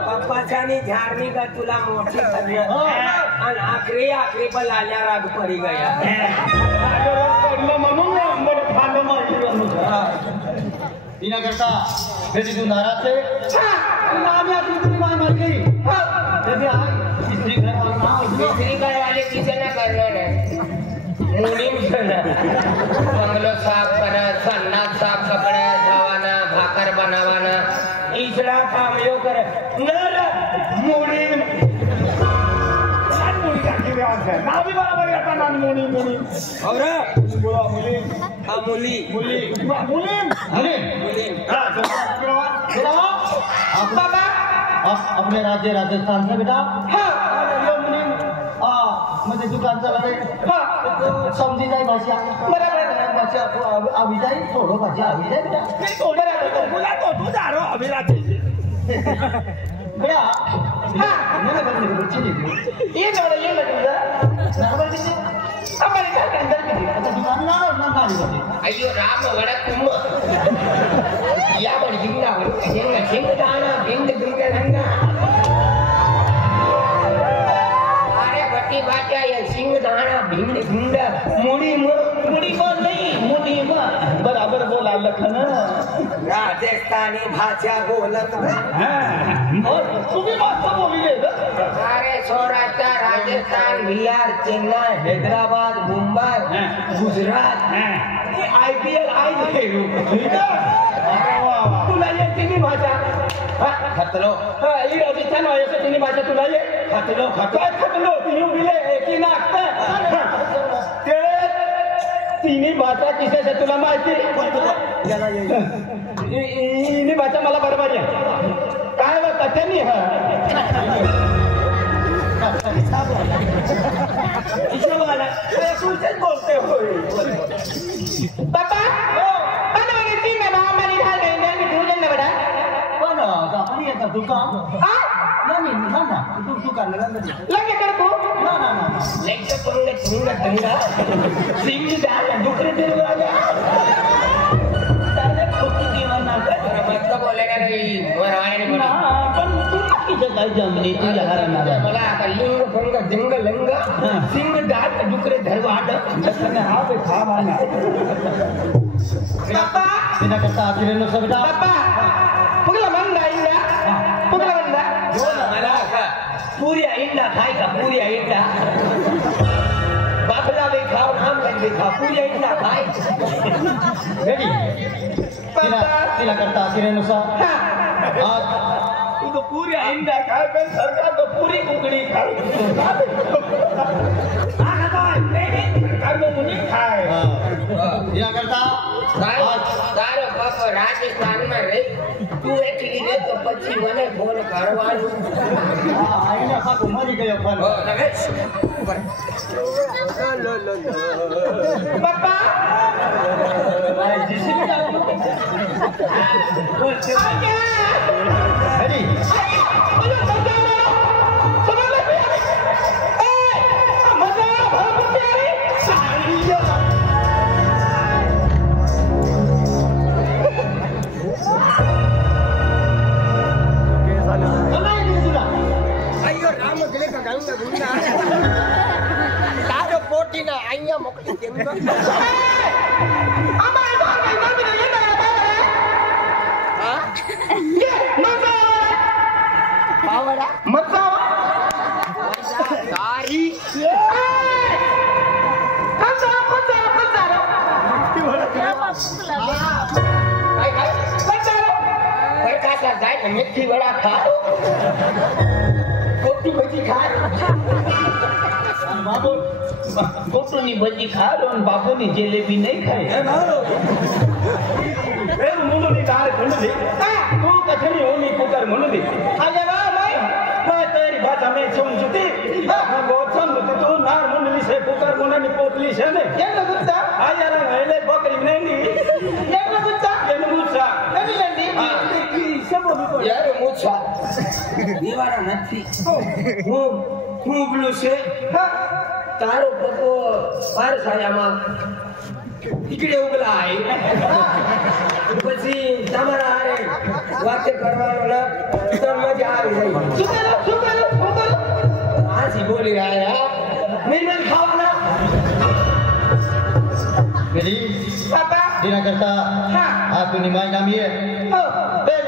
पप्पाच्यानी झाडणी का तुला मोठी करली आणि आखरी पण आल्या राग पडी गया म्हणून तिना करता त्याची तू नाराज आहे आम्ही आपली तुम्ही माय मारली तिसरी घरवाले किती ना करणार बंगलो साफ करत संडास साफ कपडे धवाना भाकर बनावाना इसरा काम यो करे नर मुड़ी नावी बराबर येतात ना मुली मुली और बोला मुली हा मुली मुली मुली मुली मुली बाबा अपने राज्य राजस्थान से बेटा म्हणजे दुकान चालते समजी जाय भाषा बरोबर भाषा आवी जाय थोडं भाषा आवी जाय बेटा नाही थोडं राहतो बोला तो तू जारो आवी राहते बेटा मला बंद बच्ची नाही ये नवरा ये लगेगा नवरा किती हमारे घर के अंदर भी अच्छा दुकान ना गाड़ी होती अयो राम वड़ा तुम या बड़ जिंदा हो जिंग दाना भिंड रंगा भाषा या सिंह दाना भिंड मुड़ी को नहीं मुड़ी बराबर बोला लखन राजस्थानी भाषा बोलत और तुम्ही भाषा बोली अरे सौराष्ट्र राजस्थान बिहार चेन्नई हैदराबाद मुंबई गुजरात IPL आई तुला येते नी भाषा खतलो ही राजस्थान वाल्याची तिन्ही भाषा तुला ये खतलो तिन्ही बिले एकी नागत ते तिन्ही भाषा किसे से तुला माहिती ही भाषा मला बरोबर आहे काय व कथनी है बोलते हो पापा दुकान दुकान लगे कर तू लेके पंगे पंगा सिंह दाल दुखरे दिल वाला तारे खोटी दीवाना कर मतलब बोलेगा रे वरवाने ने बोला पण तू किसे काय जमली तू यार ना मला आता लिंग पंगा जंग लंगा सिंह दाल दुखरे धरवाड जसने हा पे खा माना पापा बिना करता आखिर नो सब पापा पुगला मंदा इंदा पुगला मंदा मला का पूरी इंदा खाई का पूरी इंदा बाबला भी खाओ नाम भी खाओ पूरी इंदा खाई रेडी तिला करता आखिर नो सब आज तू तो पूरी इंदा खाए पे सरकार तो पूरी कुकड़ी खाए खाए तिला करता તારો બાપો રાજસ્થાનમાં રહે તું એકલી રે તો પછી મને ફોન કરવાનું આઈને પાકો મરી ગયો ફોન બાપા મારે જીસીબી ચાલુ રેડી તારો પોટી ના અહીંયા મોકલી કેમ તો અમાર ભાઈ મમ્મી ને લેતા હા ये मजा पावड़ा मजा सारी मजा की बोला आई मजा भाई का जाए मिठी बड़ा खा कोटी भजी खा बाबू कोटोनी भजी खा रो बाबूनी जलेबी नहीं खाए है ना ए मुंडनी दार खंडली तू कथनी होनी कुकर मुंडली आले वा भाई मैं तेरी बात हमें समझती हां बहुत समझती तू नार मुंडली से कुकर मुंडनी पोटली से ने केन गुत्ता आ यार हेले बकरी नहीं केन गुत्ता नहीं लेंदी की सब बोलो यार मुछा दीवारा નથી હું બોલું છે તારો પપ્પો બાર સાયામાં ઈકડે ઉગલાય પછી તમારા હારે વાતે કરવાનો ન તો મજા આવી જાય શું કરો હાજી બોલી રહ્યા મીરમન ખાવાના Jadi, Papa dia nak kata, aku ni main kami ya. Ben,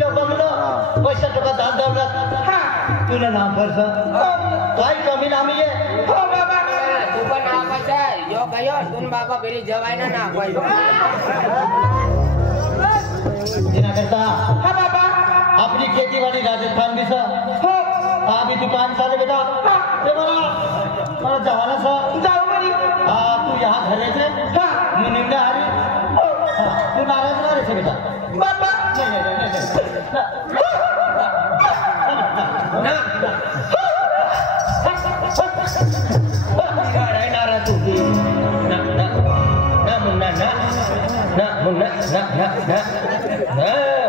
ya bangla, पैसा टका दान दौलत, तू ना नाम पर सा, काय कमी नामी है. हो बाबा तू पण नाव आहे यो कयो तुम बाबा बेरी जवाय ना ना कोई Dia nak kata, हाँ बाबा अपनी खेती वाली राजस्थान भी सा, हो अभी दुकान साले बेटा, ये mana जवाना सा, जाओ मेरी तू यहाँ घर रहे थे, मुनिंदा हरी, तू नाराज ना रहे थे बेटा. बाबा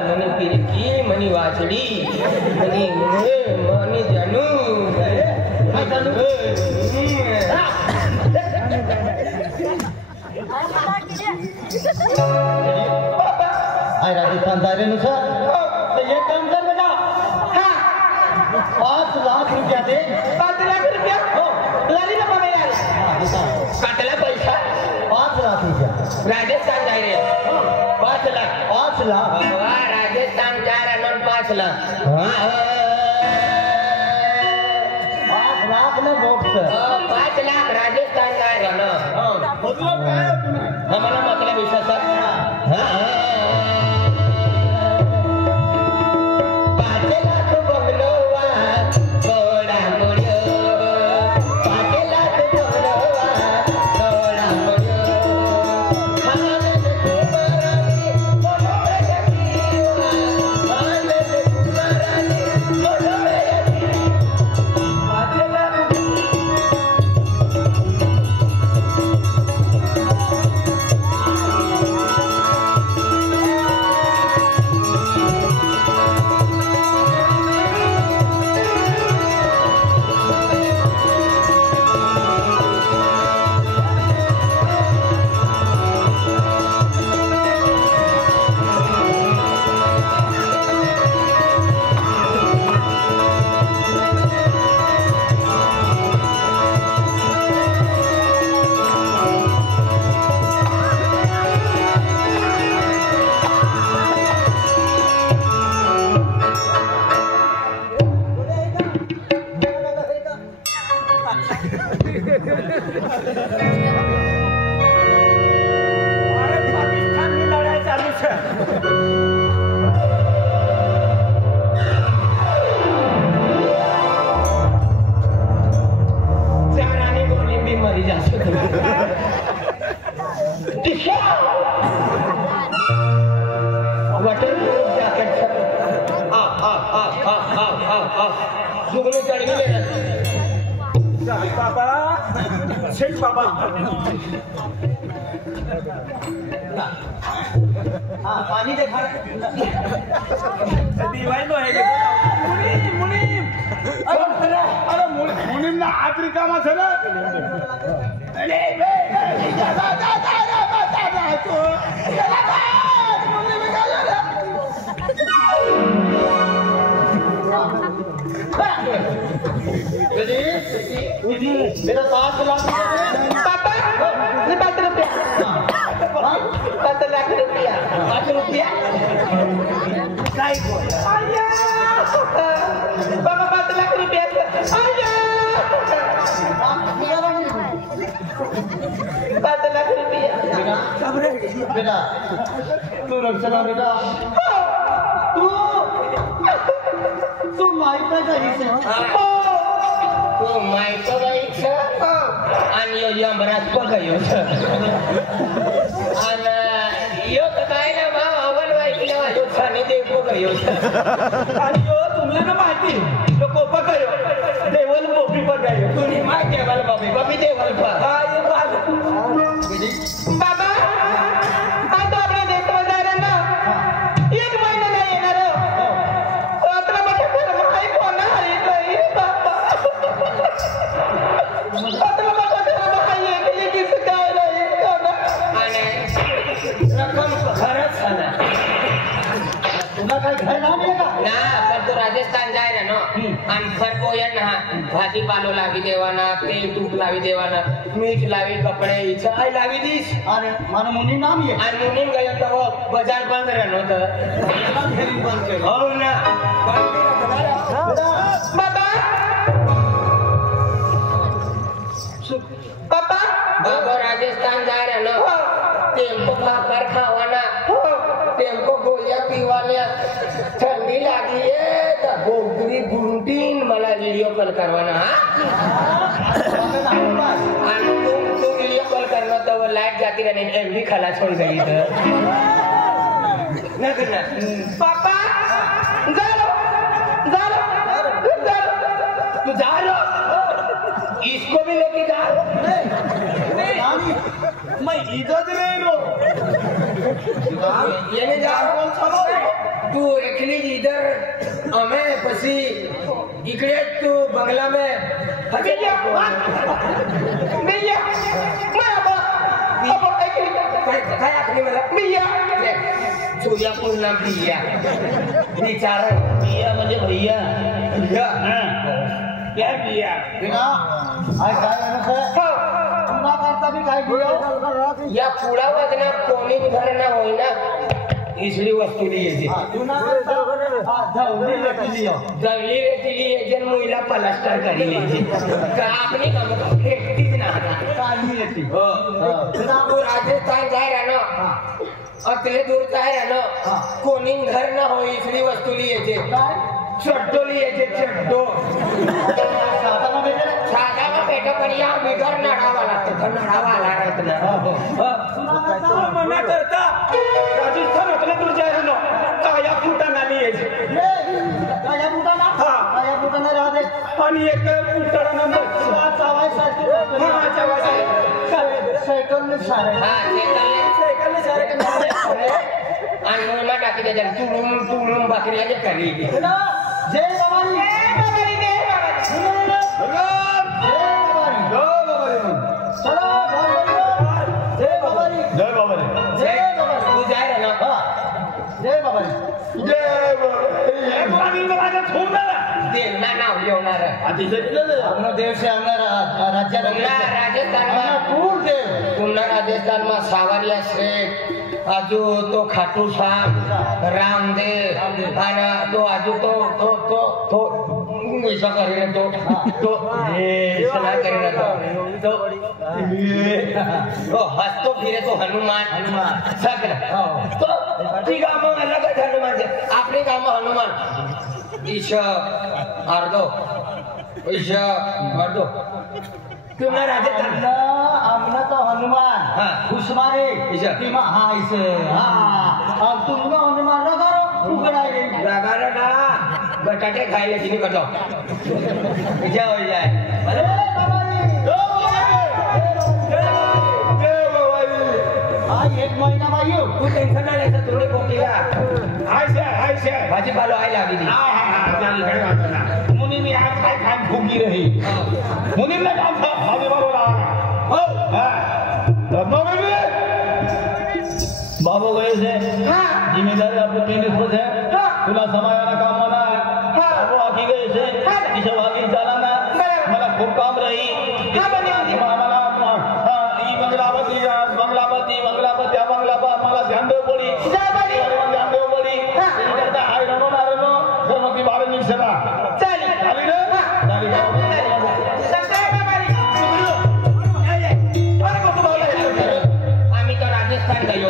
मनी पिरकी मनी वाचड़ी मनी मनी जानू आई राजस्थान दायरे नुसार तो ये काम कर बेटा. 5 लाख रुपया दे. 5 लाख रुपया हो लाली ना पावे यार काटला पैसा 5 लाख रुपया. राजस्थान जाय रे 5 लाख 5 लाख. बाबा राजस्थान जा रहा 5 लाख 5 लाख ना बोक्स. 5 लाख राजस्थान जा रहा ना मतलब काय हमारा मतलब ऐसा सर पानी देखा दिवाई नो है मुनीम अरे मुनीम ना आफ्रिका में छे ना अरे बे जा तो मुनीम का jadi मेरा 5 लाख पापा ये 5 रुपया 5 लाख रुपया 5 रुपया काय को आया बाबा 5 लाख रुपया आया 5 लाख रुपया बेटा तू रख चला बेटा तू माहिती जायचं तो माहिती जायचं आणि यो यमराज बघायो आणि यो काय ना भाव अवल वाईकला यो छानी दे बघायो आणि यो तुम्हाला ना माहिती लोक बघायो देवल मोपी बघायो तुम्ही माहिती आहे मला बाबी देवल पा हाय बाबा आता आपल्या देशात जाणार ना 1 महिना नाही येणार आता माझ्या घर माहिती कोण आहे काही बाबा आता माझ्या घर माहिती आहे की काय राहील आणि रक्कम खरंच झाला ના પણ તો રાજસ્થાન જાય ને અને ખરકો ના ભાજીપાલો લાવી દેવાના તેલ તૂપ લાવી દેવાના મીઠ લાવી કપડે ઈચ્છા લાવી દઈશ અને મારો મુનિ નામ એ અને મુનિમ ગયો તો બજાર બંધ રહેનો તો બંધ કર્યો હવ ના બાબા પાપા બાબા રાજસ્થાન જાય ને ટેમ્પો ભાकर ખાવાના ટેમ્પો ગોળિયા પીવાના ઠંડી લાગી એ તો ગોગરી ગુંટીન मला व्हिडिओ कॉल करवाना हा आणि तू व्हिडिओ कॉल करना तो लाइट जाती रहने एमबी खलास हो गई तो ना करना पापा जालो तू जा लो इसको भी लेके जा नहीं मैं इधर नहीं रो ये नहीं जा तू एकली इधर हमें पसी इकडे तू बंगला में भैया काय आखली मला भैया सूर्यापूर नाम बिया बिचारा भैया म्हणजे भैया बिया क्या भैया बिना आई काय आहे पुन्हा करता भी काय दियो या पुढा वजना कोणी घर ना होईना इसली वस्तू लिये पुन्हा करता जाऊनी लेके लियो जवली रेतीली जन मुईला प्लास्टर करी लेते का आपनी काम एकटीच ना काढली येते हो तू राजस्थान जाय रानो अते दूर जाय रानो कोणी घर ना हो इसली वस्तू लिये काय चड्डो लिये चड्डो साधा भेटे साधा में बेटा पण या बिगर नडावा लागतो तर नडावा लागत ना मना करता राजस्थान आपल्या दूर जाय रानो काया फुटा नाली यायची काय बुटा ना काय बुटा ना राहते आणि एक फुटाळा नंबर चावाय सारखी सायकल ने सारे हा सायकलने सारे आणि मुला टाकी त्याच्या तुळून भाकरी करी जय बाबारी चलो जय बाबारी जय बाबारे जय बाबारी तू जाय रे ना जय बाबारी देवना नाव लिवणार हमनो देव से हमने राज्य राजस्थान पूर्ण देव पुन्हा राजस्थान में सावरिया श्रेष्ठ आजू तो खाटू साम रामदेव आणि तो आजू तो ऐसा करेन तो ऐसा करेन तो हसतो फिरे तो हनुमान सगळं तो ती गाव अलग हनुमान आपली गाव हनुमान ईशा अर्धो तुम्हाला राजस्थान आमना तो हनुमान खुशमारे टीमा हा इस अब तुमनो हनुमान रगारो उगड़ा गई रागारा ना बटाटे खायला तिने करतो विजय हो जाय अरे बाबारी हा एक महिना बायो तू टेन्शन नाही घ्यायचं थोडे कोकीला आयशा भाजीपालो आहे लागली मुनी मी आज काय भूकी रही मुनी ने काम था भाभी बरोला हो बाबू गए से जिम्मेदारी आपको केंद्र खुद है तुला समायाला काम होना है वो आगे गए से इसे आगे चलाना मला खूप काम रही मला ध्यान देव पडी ध्यान देव पडी हाय रणो ना रणो धर्मती बारे निसरा चाली चाली रे चाली आम्ही तो राजस्थान गयो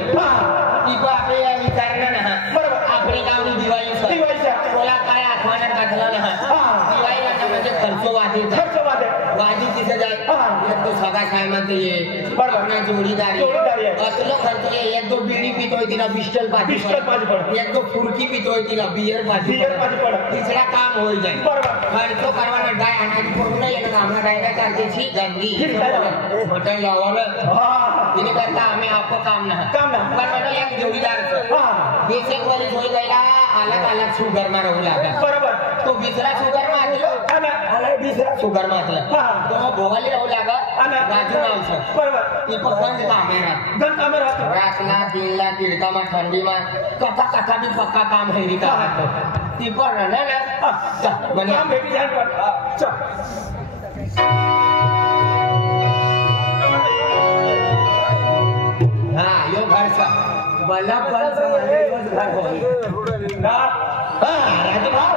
इको आपले विचारना ना बरोबर आपली गावनी दिवाळी कोला काय आठवण काढला ना दिवाळी म्हणजे खर्च वादी तिथे जाय एक तो सगळा सायमान ये बरोबर जोडीदारी असलो खर्च एक दो बीडी पितोय तिला बिस्टल भाजी एक दो फुरकी पितोय तिला बियर भाजी तिसरा काम होई जाय खर्च करवाना गाय आणायची पूर्ण येणं आम्हाला गायला चालतेची गंदी मटण लावायला तिने करता आम्ही आपको काम ना पण मला एक जोडीदार देश एक वाली होई जायला अलग अलग सुगर मा राहू लागला बरोबर तो बिसरा शुगर मातलं आला बिसरा शुगर मातलं तो भोगाली राहू लागा राजू नावचं बरोबर ती पण गंज कामे राहतो रातला दिनला तिरकामा थंडीमा कथा बी पक्का काम हेरी का राहतो ती पण ना म्हणजे काम भेटी जाण पण चल हा यो घरचा बल्लभ बलचा घर होईल ना राजू भाऊ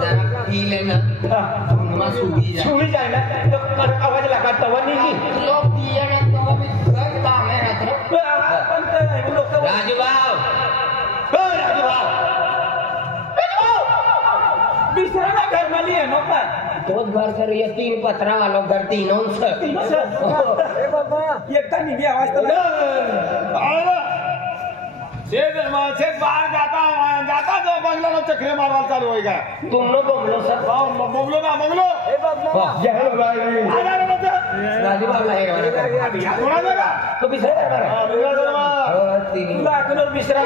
जरा पीले ना मग सुई जाए ना तो आवाज लगा तवा नहीं लोग दिए ना तो भी घर काम है राजू भाऊ बिसरा ना घर में लिए नो का तो घर कर ये 3 पत्रा वालों घर तीनों से ए बाबा एकटा निधी आवाज तो शेख बाहर जाता तो बंगला में चक्रे मारवाल चालू होएगा तुम लोग बोलो सर मोगलो ना मोगलो ए बाबा जय भाई आ जा रे राजू भाऊ लाए थोड़ा जरा तो बिसरा कर हां बिसरा तीन लाख नो बिसरा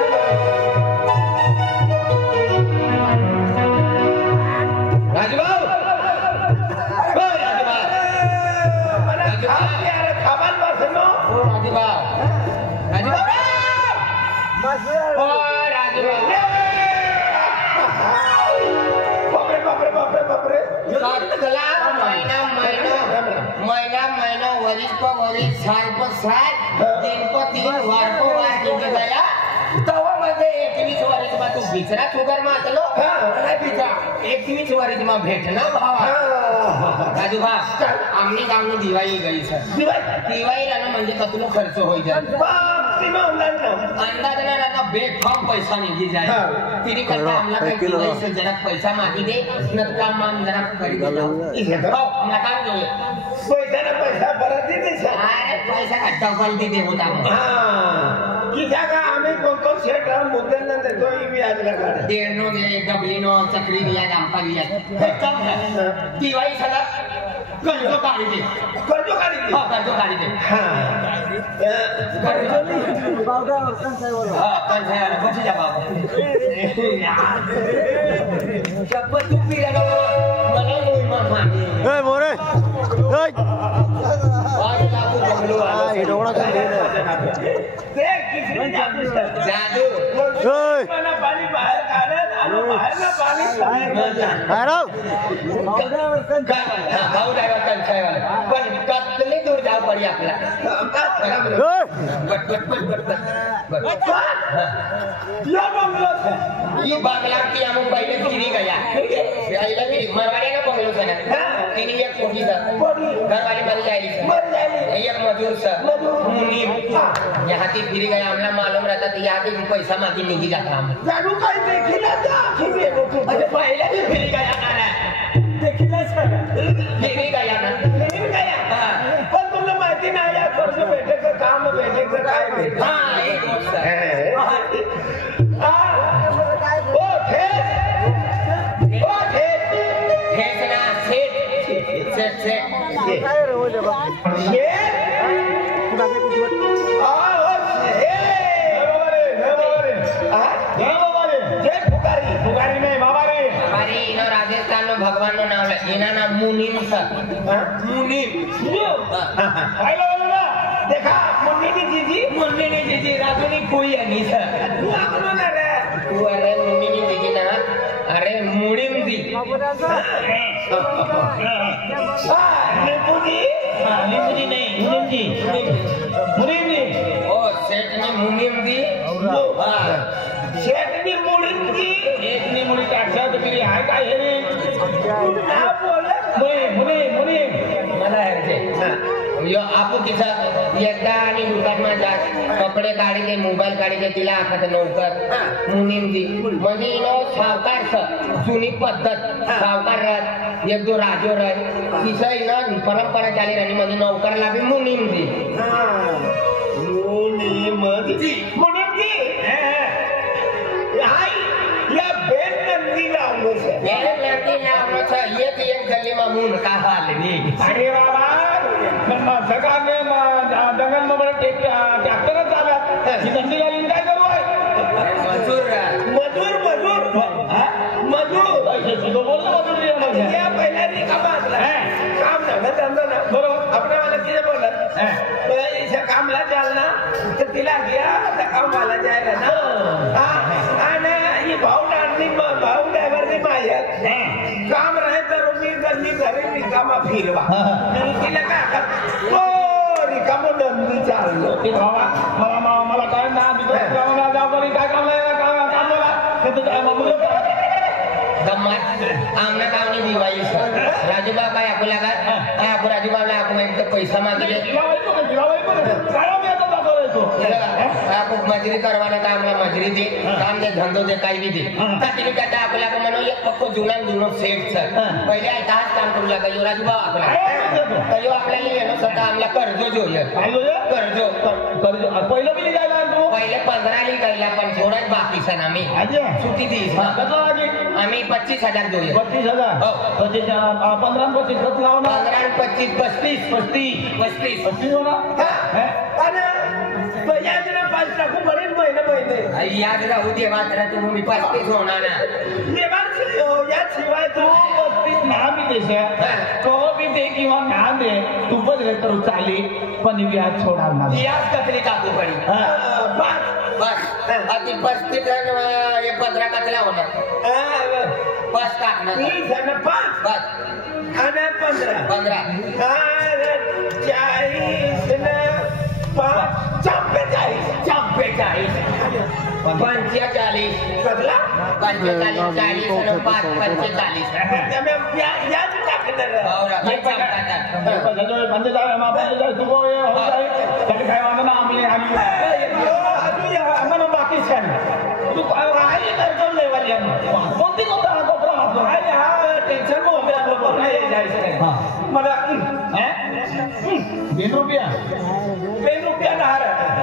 राजू भाऊ खाबान बसनो राजू भाऊ ओ राजू बापरे कतला महिना वरिस पर वरिस साल पर साल दिन पर दिन वार पर वार निघून गया तवा मध्ये 21 वरिस मा तू बिचरा शुगर मातलो नाही बिचा 21 वरिस मा भेटना भावा राजू भाऊ आमनी गावनी दिवाळी गई सर दिवाळीला ना म्हणजे कतलो खर्च होई जाय अंदाज ना बेफाम पैसा निघी जाए तिने करता हमला काही दिवाळी से जरा पैसा मागी दे नका माम जरा करी दे नका जोले पैसा परत देते अरे पैसा का डबल दे होता की जागा आम्ही कोणतो सेट मुद्द्यांना देतो व्याज लगा डेढ़ दे डबली नो चक्री दिया जामपा दिया कम है दिवाळी सदा कर्जो काढी दे कर्जो काढी दे बावडा कंसाईवर कंसाईवर बची जा बाबा शपथ तू पिला मला लोई मामी ए मोरे ए आज लागू बंगलो आला हे डोळा काय देख किसने जादू ए मला पाणी बाहेर काढत आणि बाहेर ना पाणी हॅलो भाऊ ड्रायव्हर कंसाईवाला पण कतली दूर जाऊ पडी आपला या बंगलो ये बांगला की हम पहले फिरी गया पहले भी मरवाड़ी का बंगलो से ना तीन एक कोठी था घर वाली मर जाएगी एक मजदूर सर मुनीम यहाँ की फिरी गया हमला मालूम रहता तो यहाँ की पैसा मांगी नहीं जाता हम जादू काही देखिला जा अरे पहले भी फिरी गया ना देखिला सर फिरी गया ना फिरी गया पण तुला माहिती नाही या कर्ज भेटायचं काम भेटायचं काय भेट हाँ एक गोष्ट राजस्थान में भगवान नो नाम है इना नाम मुनीम सर मुनीम देखा मुन्नी जीजी राजूनी कोई है नहीं सर तू अरे मुन्नी जीजी ना अरे मुनीम दी निपुजी नहीं मुनीम जी ओ सेठ ने मुनीम दी शेठ नी मुनीम दी एक नी मुनी टाकसा तो मेरी हाय काय है रे ना बोले मुनी मला आहे यो आपू तिचा एकदा आणि दुकानमा जात कपडे काढले मोबाईल काढले तिला आखात नौकर मुनीम दी म्हणजे इनो सावकार जुनी पद्धत सावकार राहत एक दो राजो राहत तिचा इनो परंपरा चाली राहिली म्हणजे नौकरला बी मुनीम दी मुनीम दी या बेन नंदी लावलो छे बेन नंदी लावलो छे एक गली में मुन का हाल नी अरे बाबा सगळ्यांनी जंगल मध्ये ट्रॅक्टर चालत ही नंदी लावून काय करू आहे मजूर मजूर बोल ना मजूर या पहिल्या रिकामा असला काम झालं त्यांचं ना बरोबर आपल्याला तिथे बोलत कामला जाल ना तर तिला घ्या त्या कामाला जायला ना आणि भाऊ ड्रायव्हरने माझ्या काम राहायचं मी घरी रिकामा फिरवा तिला काय रिकामा दंडी चाललो मला काय ना काय गम्मत आमना गावनी दिवाळी राजूबा काय आपला काय आपको राजूबाला आपको पैसा मागिले आपको मजूरी करवाना था हमला मजूरी दे काम दे धंधो दे काही भी दे ताकि कहता आपला को मनो एक पक्को जुना सेट सर पहिले आताच काम करू लागा यो राजूबा आपला यो आपल्याला येनो सता हमला कर्ज जोय कर्ज पहिलं बी निघायला तू पहिले 15 निघायला पण थोडाच बाकी सन आम्ही सुट्टी दी आम्ही 25,000 जोय 25,000 हो 15 25 लाव ना 15 25 35 हो ना याद ना 5 टाकू बरेच महिने याद राहू दे मात्र तुम्ही 35 होणार ना याशिवाय तू 35 ना बी देशा कहो बी दे किंवा ना दे तू बदल करू चाली पण व्याज छोडावणार याद कतरी टाकू पडी बस अति 35 हे 15 कतला होणार 5 टाकणार 5 बस आणि 15 40 न 45 कतला 45 5 45 याद टाकणार और हे बंद जाय मापा तू हो जाय तरी काय वांदा ना आम्ही आम्हाला बाकी छान तू राहिले तर कम लेवल कोणती कोणता कोपरा आपला राहिले हा टेन्शन को आपल्या कोपरा नाही जायचं हां मला 20 रुपया ना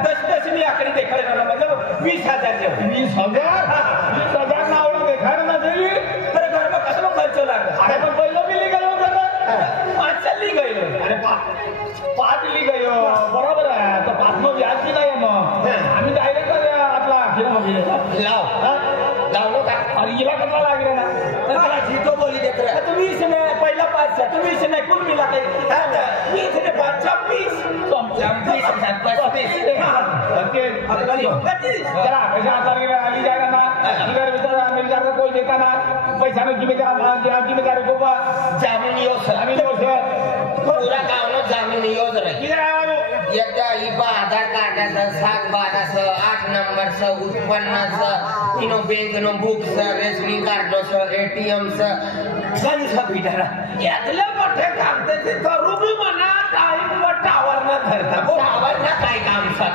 दस मी आकडे देखायला ना मतलब 20,000 ना आवडा देखायला ना जाईल तर घर में कसलो खर्च लागला अरे पण पहिलं बिल गेलो होतं 5 चालली गेलो अरे 5 ली गेलो बरोबर आहे तर 5 नो व्याज की नाही मग आम्ही डायरेक्ट आपला फिरम लाव का अरे हिला कसला लागले ना त्याला जीतो बोली देत रे तू 20 ने पहिला 5 तू 20 ने कुल मिला के 20 ने 5 26 चला पैसा आली जाएगा ना इधर उधर मिल जाएगा कोई देता ना पैसा में जिम्मेदारी को जामीन योज पूरा गाव नो जामीन योज रे इधर आओ एकदा इबा आधार कार्डाचं 7/12चं 8 नंबरचं उत्पन्नाचं इनो बँक नो बुकचं रेशनिंग कार्डचं एटीएमचं गंज बिटारा यातलं मोठे काम ते करू बी म्हणा टाइम व टावर न धरता टावर ना काय काम सर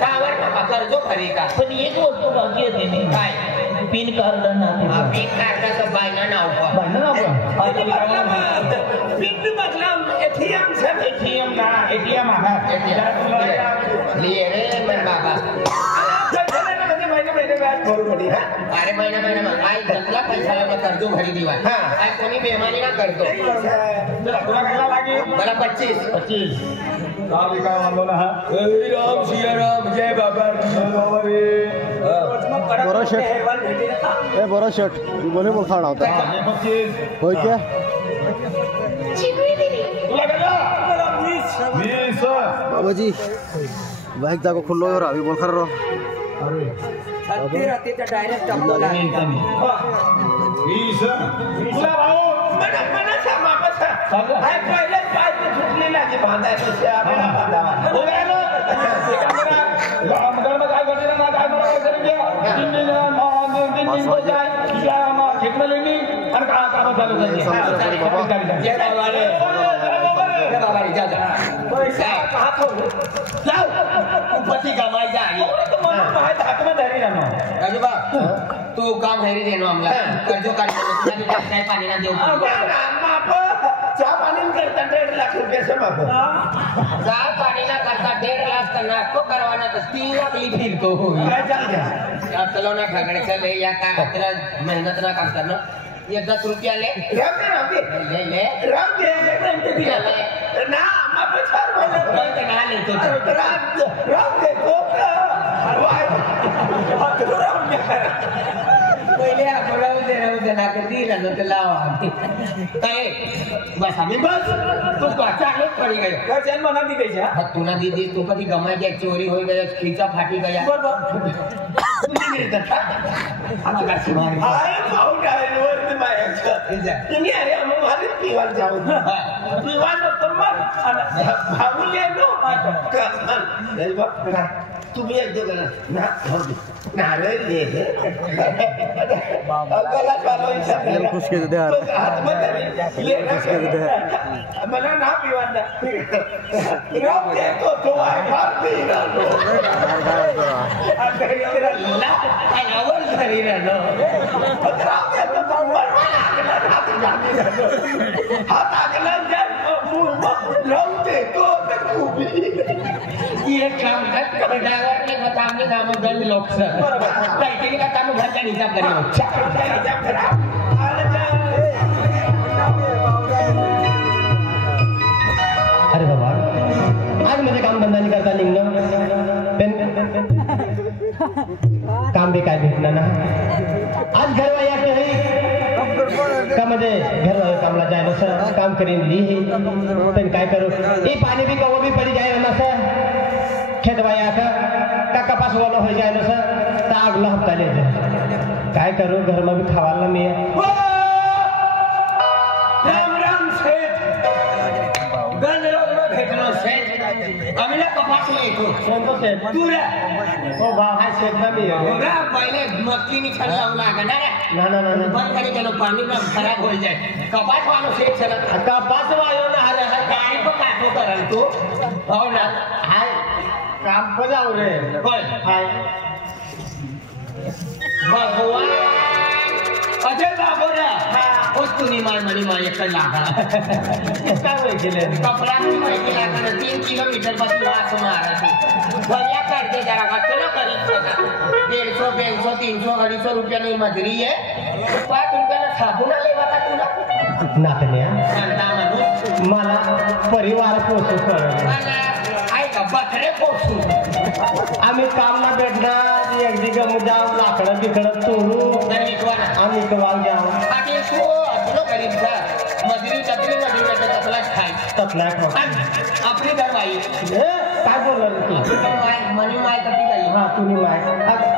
टावर ना कर्जो खरी का पण एक वस्तू बाकी आहे त्याने काय पिन कार्ड ना पिन कार्डाचं बायना नाव पिन मतलब एटीएम से एटीएम ना एटीएम लिए रे मन बाबा अरे महिना मग काय कसला पैशाला मग कर्जो भरी दिवा काय कोणी बेमानी ना करतो मला 25 काय वांदो ना राम सिया राम जय बाबा बड़ा शर्ट बड़ा शर्ट बोले बोल खाना होता होय क्या बाबा जी बाइक जाको खुल्लो हो अभी बोल खर रो रात्री तर डायरेक्ट टपला पहिले पाय सुटलेला की बांधायचं काय घडलं ना काय मला करून घ्या 3 दिन टेक्नॉलॉजी आणि काम चालू तू काम हेरी देनो आमला कर्जो काय पाणी ना देऊ चहा पाणी करता 1.5 लाख रुपये से माफ चहा पाणी ना करता 1.5 लाख करना तो करवाना तो 3 लाख ली फिर तो हो चलो ना ठगड़े चले या का तेरा मेहनत ना काम करना ये 10 रुपया ले ले ना हम 4 महीने ना ले तो राम दे तो करती ना तो लावा काय बस आम्ही बस तू चांगलं पडी गयो घरच्यान मना दी द्यायच्या तुला दीदी तू कधी गमाय गया चोरी हो गया खींचा फाटी गया बरोबर आमच्या सुमारी हाय भाऊ ड्रायव्हर ते बायचं तुम्ही अरे मग मारे पिवाल जाऊ पिवाल तर मग भाऊ येतो तुम्ही एकदा करा ना नारळ दे गला चालवायचा खुश के दे मला ना पिवाल राव देतो तो आहे भारती आवड झाली ना राव देतो तो हात आगला राव देतो ये काम कर ड्राइवर ने बताने नाम गल लोग सर टाइटिल का काम घर का हिसाब करियो अरे बाबा आज मुझे काम धंदा नहीं करता निघणं काम भी काय भेटणार ना आज घरवा या के का म्हणजे घरवा कामला जायला सर काम करीन ली पण काय करू ये पानी भी कवो भी पड़ी जाए ना सर खेतवा या का कपास वाला हो जाए ना सर ताग ला हफ्ता ले काय करू घर में भी खावाला मी राम राम सेठ गन रोड में भेटलो सेठ अमिला कपास ले तो कोणतो सेठ तू रे ओ भाव हाय सेठ ना मी ना पहले मक्की नहीं छलना लगा ना ना बंद करे चलो पानी में खराब हो जाए कपास वालों सेठ चला कपास वालो ना अरे गाड़ी को काटो करन तो हो ना हाय काम को जाऊ रे बोल हाय भगवान अजय बाबू रे उस तू नहीं मनी मार एक लागा काय होय गेले कपड़ा की माहिती लागा 3 किलोमीटर बस वास मारा थी भैया कर दे जरा का चलो करी 150 300 रुपया नहीं मजरी है 5 रुपया साबुन लेवा का तुला नातन्या सांगता माणूस मला परिवार पोसू कर आई का बकरे पोसू आम्ही काम ना भेटणार एकदी गमू जाऊ लाकडं बिकडं तोडू आम्ही कवाल जाऊ आणि तू असलो गरीब जा मजरी चपली तसला खाय तसला खाऊ आपली दरवाई काय बोलला तू मनी माय कधी गई हा तुम्ही माय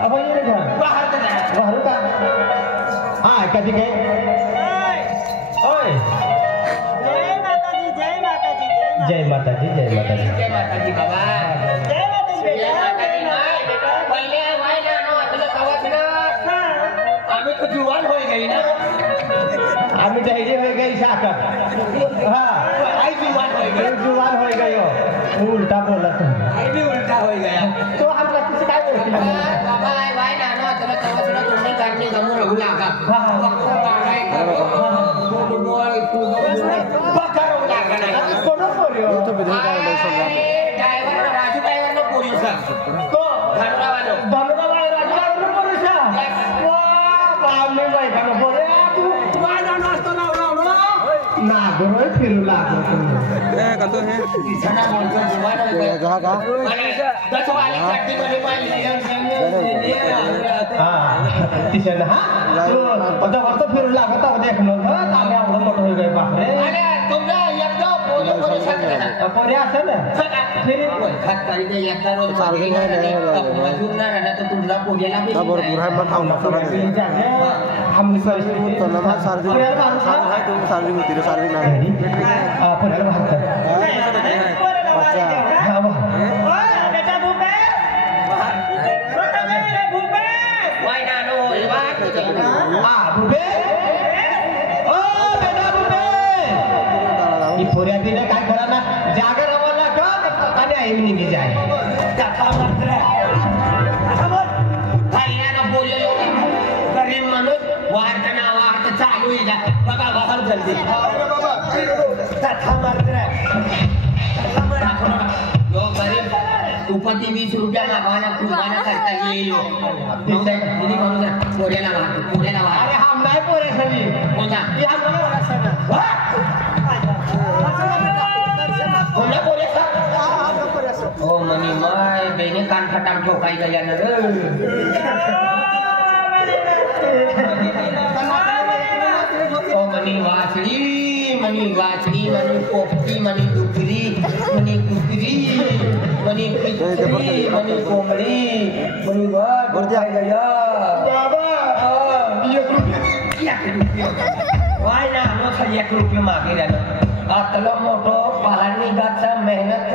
अब ये घर बाहर का जा बाहेर का हा कधी काय ओय जय माताजी जय माताजी जय माताजी जय माताजी जय माताजी बाबा जय माताजी जय माताजी माय पहिले माय ना नो असलं कवच ना आम्ही तो जुवान होई गई ना आम्ही डायरी हो गई साखर हा आई जुवान होई गई जुवान हो गई हो तू उलटा बोला तू आई भी उल्टा होई गया तो हम किसी काय बोलते बाबा आई भाई ना नो असलं कवच ना तुम्ही काढणे गमू राहू लागा बोल बकरो लागा नाही कोण बोलियो तो विधि का ड्राइवर राजू ड्राइवर ने पोलिस तो धनरावालो धनुराबाई राजवाडा पोलिस वा बामने बाई का बोले तू वाला नसतो ना ना गुरु फिरू लागो दिसना बोलतो जुवान होय कहा का आणि 10 वाली चट्टी मध्ये पाहिली हा तिथे ना आता वरतो फिरू लागत होता देखलो आम्ही आवडत मोठं होई गए बापरे आणि तुमचा एकदा पोलिस पोरे असेल ना फिरी खात करी दे एकदा रोज सार्वजनिक मजूर ना राहणार तर तुमचा पोजेला ना बरोबर आहे मग खाऊ नका हम परिस्थिती तो ना सार्वजनिक है तो सार्वजनिक होती है सार्वजनिक नाही आपण भारत अच्छा हा बेटा भूपे वाय ना नो वाट हा बुबे ओ बेटा बुबे ही पोऱ्या तिने काय करा ना जागा रवाना कर आणि आई निघी जाय टाका मात्र खायला बोललो गरीब माणूस वाढताना वाढत चालू आहे बघा बाहेर जल्दी कथा मात्र यो गरीब उपती 20 रुपया मागवायला कुर्बाना करता येईल तुम्ही म्हणून पोऱ्याला वाहतो अरे हम नाही पोरे सनी कोणता ही हम नाही पोरे सनी कोणा पोऱ्याचा हो मनी माय बेने कान फटाम ठोकाई गया ना मनी वाचली मनी पोपटी मनी डुकरी मनी कुकरी मनी पिचरी मनी कोमड़ी मनी वाट गया बाबा वाय ना नो 1 रुपया मागे राहिलं आता मोठो पालांनी गाचा मेहनत